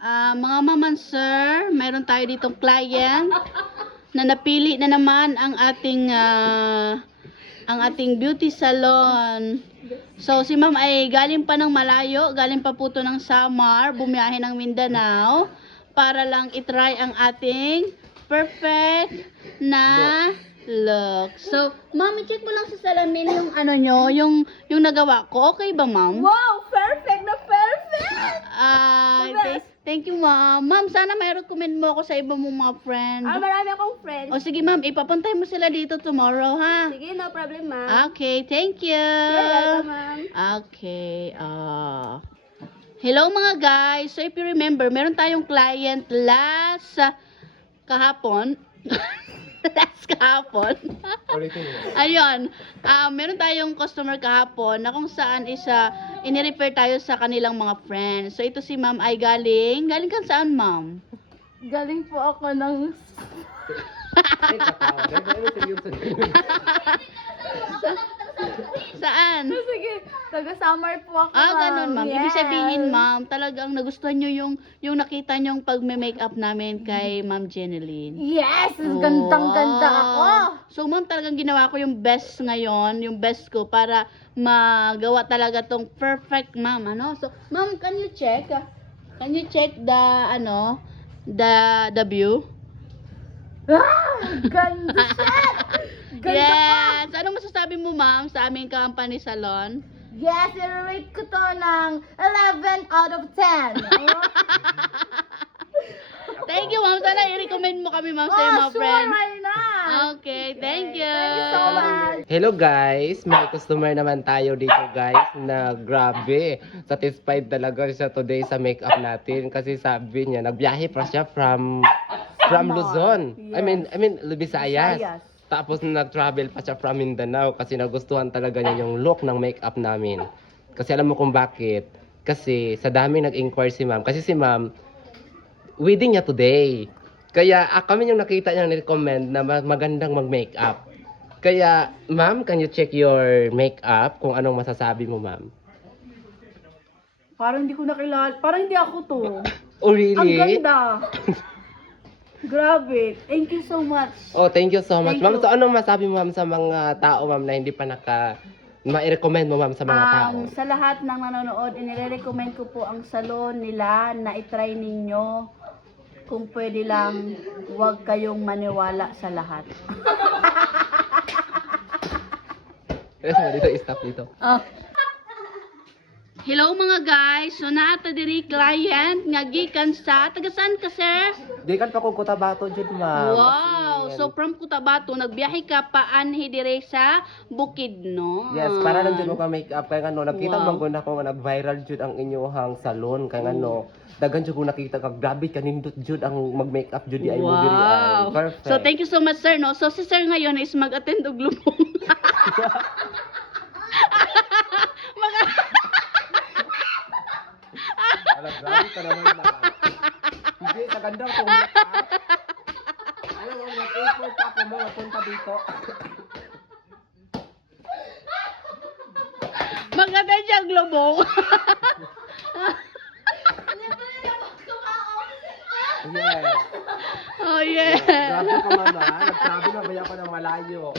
Mga maman sir, mayroon tayo ditong client na napili na naman ang ating beauty salon. So si ma'am ay galing pa ng malayo, galing pa po to ng Samar, bumiyahe ng Mindanao para lang itry ang ating perfect na look. So ma'am, i-check mo lang sa salamin yung ano nyo, yung nagawa ko. Okay ba ma'am? Wow! Perfect na perfect! Thank you, ma'am. Ma'am, sana may recommend mo ako sa iba mong mga friend. Marami akong friends. O sige, ma'am, ipapuntay mo sila dito tomorrow, ha? Sige, no problem, ma'am. Okay, thank you. You're welcome, ma'am. Okay, hello mga guys. So if you remember, meron tayong client last kahapon. Last kahapon. Ayun, meron tayong customer kahapon na kung saan ini-refer tayo sa kanilang mga friends. So ito si ma'am ay galing ka saan ma'am? Galing po ako ng... Saan? Sige, taga-summer po ako. Ganun ma'am. Ibig Yes. sabihin ma'am, talagang nagustuhan nyo yung nakita nyong pag-make-up namin kay Ma'am Jeneline. Yes! Gandang-ganda ako. So ma'am, talagang ginawa ko yung best ngayon, yung best ko para magawa talaga tong perfect ma'am, ano? So ma'am, can you check the view? Ganda siya! Ganda Yes! Anong masasabi mo ma'am sa aming company salon? Yes, i-rate ko to ng 11 out of 10. Thank you ma'am. Sana i-recommend mo kami ma'am sa iyong mga friends. Sure, why not? Okay, thank you. Thank you so much. Hello guys, may customer naman tayo dito guys na grabe. Satisfied talaga siya today sa makeup natin kasi sabi niya nagbiyahe pa siya from Luzon. Yes. I mean Visayas. Visayas. Tapos nag-travel pa siya from Mindanao kasi nagustuhan talaga niya yung look ng makeup namin. Kasi alam mo kung bakit? Kasi sa dami nag-inquire si ma'am. Kasi si ma'am, wedding niya today. Kaya kami yung nakita niya recommend na magandang mag-makeup. Kaya, ma'am, can you check your makeup kung anong masasabi mo, ma'am? Parang hindi ko nakilala. Parang hindi ako to. Oh, really? Ang ganda. Grabe. Thank you so much. Oh, thank you so much. Thank Ma'am, you. so anong masabi mo, ma'am, sa mga tao, ma'am, na hindi pa ma-recommend mo, ma'am, sa mga tao? Sa lahat ng nanonood, inire-recommend ko po ang salon nila na itry ninyo. Kung pwede lang, huwag kayong maniwala sa lahat. Dito, stop dito. Hello mga guys. So naata diri client nga gikan sa taga saan ka sir? Di kan pa kung Cotabato dyan, ma'am. Wow. So from Cotabato nagbiyahe ka pa anhi dire sa Bukidnon. Yes, para lang dyan mo ka makeup. Kaya nga, nakita Wow. mo na ko nga nag-viral dyan ang inyong salon. Kaya nga, dagan dyan ko nakita ka, grabe ka nindot dyan ang mag-makeup dyan. Di ay mo diri. Wow. Perfect. So thank you so much sir no. So si sir ngayon is mag-attend og lubong. Alam, grabe ka naman na. Hindi, sa ganda kong makeup. Alam mo, mag-effort ako mo, punta dito. Mag-attend siya og lubong. Yes. Oh yeah. Grabe ka mama, nagsabi na ba ako ng malayo.